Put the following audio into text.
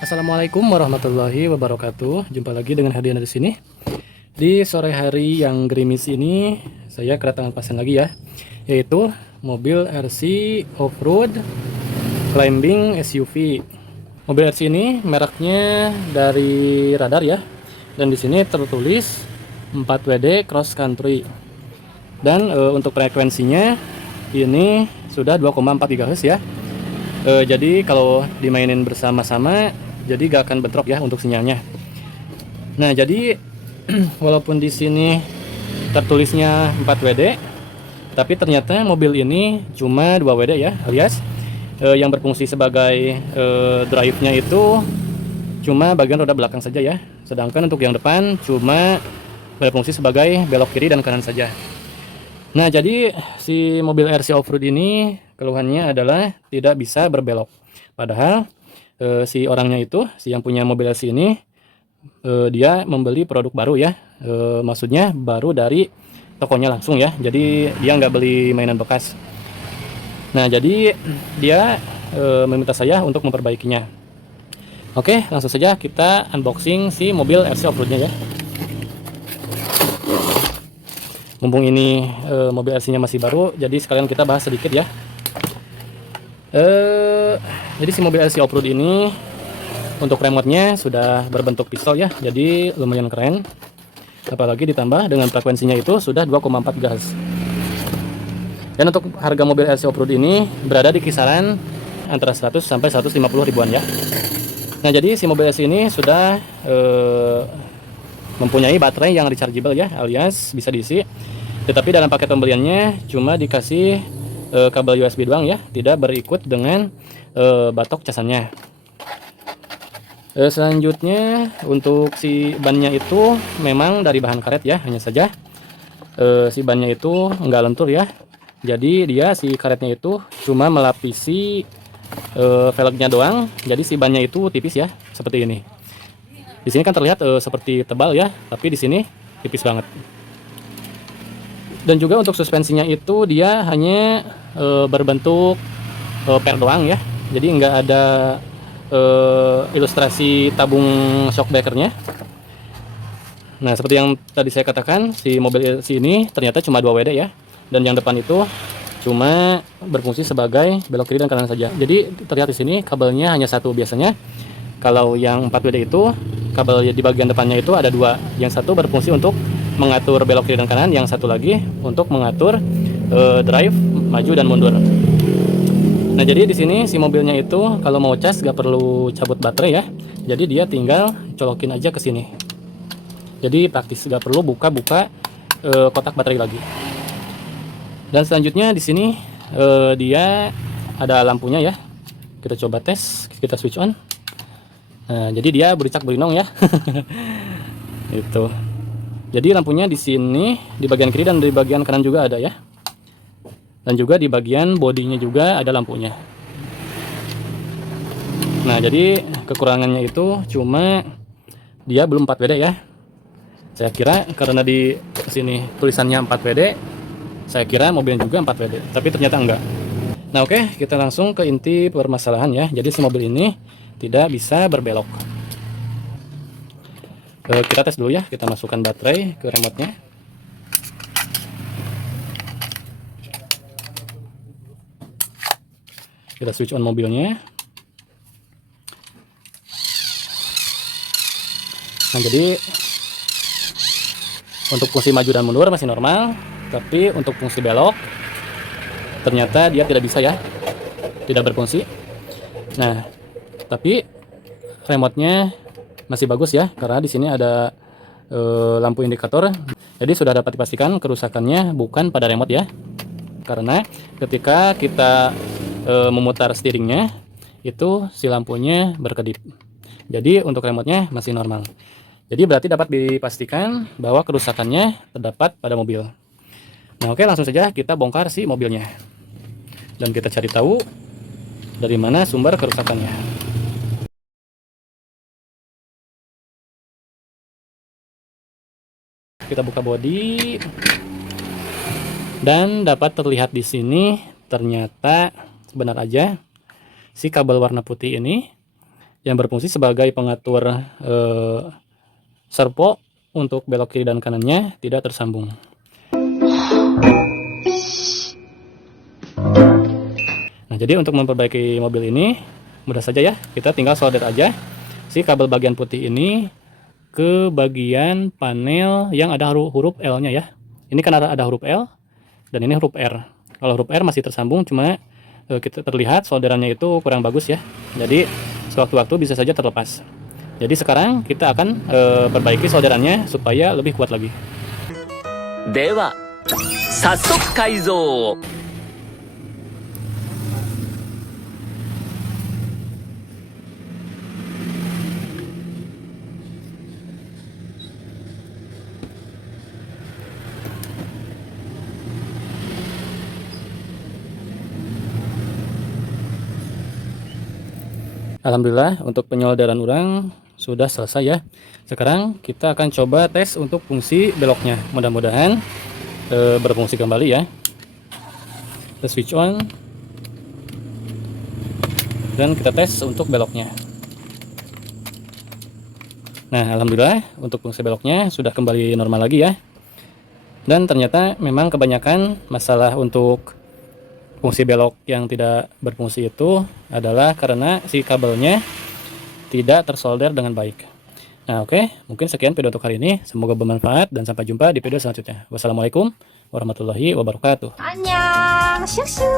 Assalamualaikum warahmatullahi wabarakatuh. Jumpa lagi dengan Hadian di sini. Di sore hari yang gerimis ini, saya kedatangan pasien lagi ya, yaitu mobil RC Off-Road Climbing SUV. Mobil RC ini mereknya dari Radar ya, dan di sini tertulis 4WD Cross Country. Dan untuk frekuensinya ini sudah 2,4 GHz ya. Jadi kalau dimainin bersama-sama, jadi gak akan bentrok ya untuk sinyalnya. Nah, jadi walaupun di sini tertulisnya 4WD, tapi ternyata mobil ini cuma 2WD ya, alias yang berfungsi sebagai drive-nya itu cuma bagian roda belakang saja ya. Sedangkan untuk yang depan cuma berfungsi sebagai belok kiri dan kanan saja. Nah, jadi si mobil RC Off-Road ini keluhannya adalah tidak bisa berbelok. Padahal si orangnya itu, si yang punya mobil RC ini, dia membeli produk baru ya. Maksudnya baru dari tokonya langsung ya. Jadi dia nggak beli mainan bekas. Nah, jadi dia meminta saya untuk memperbaikinya. Oke, langsung saja kita unboxing si mobil RC Off-Road-nya ya. Mumpung ini mobil RC-nya masih baru, jadi sekalian kita bahas sedikit ya. Jadi si mobil RC Off-Road ini untuk remote-nya sudah berbentuk pistol ya, jadi lumayan keren. Apalagi ditambah dengan frekuensinya itu sudah 2,4 GHz. Dan untuk harga mobil RC Off-Road ini berada di kisaran antara 100 sampai 150 ribuan ya. Nah, jadi si mobil RC ini sudah mempunyai baterai yang rechargeable ya, alias bisa diisi. Tetapi dalam paket pembeliannya cuma dikasih kabel USB doang ya, tidak berikut dengan batok casannya. Selanjutnya untuk si bannya itu memang dari bahan karet ya, hanya saja si bannya itu enggak lentur ya. Jadi dia si karetnya itu cuma melapisi velgnya doang, jadi si bannya itu tipis ya, seperti ini. Di sini kan terlihat seperti tebal ya, tapi di sini tipis banget. Dan juga untuk suspensinya itu dia hanya berbentuk per doang ya. Jadi nggak ada ilustrasi tabung shockbreakernya. Nah, seperti yang tadi saya katakan, si mobil ini ternyata cuma 2WD ya. Dan yang depan itu cuma berfungsi sebagai belok kiri dan kanan saja. Jadi terlihat di sini kabelnya hanya satu biasanya. Kalau yang 4WD itu kabel di bagian depannya itu ada dua. Yang satu berfungsi untuk mengatur belok kiri dan kanan, yang satu lagi untuk mengatur drive maju dan mundur. Nah, jadi di sini si mobilnya itu kalau mau cas gak perlu cabut baterai ya. Jadi dia tinggal colokin aja ke sini. Jadi praktis, gak perlu buka-buka kotak baterai lagi. Dan selanjutnya di sini dia ada lampunya ya. Kita coba tes, kita switch on. Nah, jadi dia bericak berinong ya. Itu. Jadi lampunya di sini di bagian kiri dan di bagian kanan juga ada ya. Dan juga di bagian bodinya juga ada lampunya. Nah, jadi kekurangannya itu cuma dia belum 4WD ya. Saya kira karena di sini tulisannya 4WD, saya kira mobilnya juga 4WD, tapi ternyata enggak. Nah, oke, kita langsung ke inti permasalahan ya. Jadi si mobil ini tidak bisa berbelok. Kita tes dulu ya, kita masukkan baterai ke remote-nya. Kita switch on mobilnya. Nah, jadi untuk fungsi maju dan mundur masih normal, tapi untuk fungsi belok ternyata dia tidak bisa ya, tidak berfungsi. Nah, tapi remote-nya masih bagus ya, karena di sini ada lampu indikator. Jadi sudah dapat dipastikan kerusakannya bukan pada remote ya, karena ketika kita memutar steeringnya itu si lampunya berkedip. Jadi untuk remote-nya masih normal. Jadi berarti dapat dipastikan bahwa kerusakannya terdapat pada mobil. Nah, oke, langsung saja kita bongkar si mobilnya dan kita cari tahu dari mana sumber kerusakannya. Kita buka bodi dan dapat terlihat di sini ternyata benar aja si kabel warna putih ini yang berfungsi sebagai pengatur servo untuk belok kiri dan kanannya tidak tersambung. Nah, jadi untuk memperbaiki mobil ini mudah saja ya, kita tinggal solder aja si kabel bagian putih ini ke bagian panel yang ada huruf L-nya ya. Ini kan ada huruf L dan ini huruf R. Kalau huruf R masih tersambung, cuma kita terlihat solderannya itu kurang bagus ya. Jadi sewaktu-waktu bisa saja terlepas. Jadi sekarang kita akan perbaiki solderannya supaya lebih kuat lagi. Dewa, sasok kaizo. Alhamdulillah untuk penyolderan orang sudah selesai ya. Sekarang kita akan coba tes untuk fungsi beloknya. Mudah-mudahan berfungsi kembali ya. Kita switch on dan kita tes untuk beloknya. Nah, alhamdulillah untuk fungsi beloknya sudah kembali normal lagi ya. Dan ternyata memang kebanyakan masalah untuk fungsi belok yang tidak berfungsi itu adalah karena si kabelnya tidak tersolder dengan baik. Nah, oke, mungkin sekian video untuk hari ini. Semoga bermanfaat dan sampai jumpa di video selanjutnya. Wassalamualaikum warahmatullahi wabarakatuh. 안녕, 슈슈.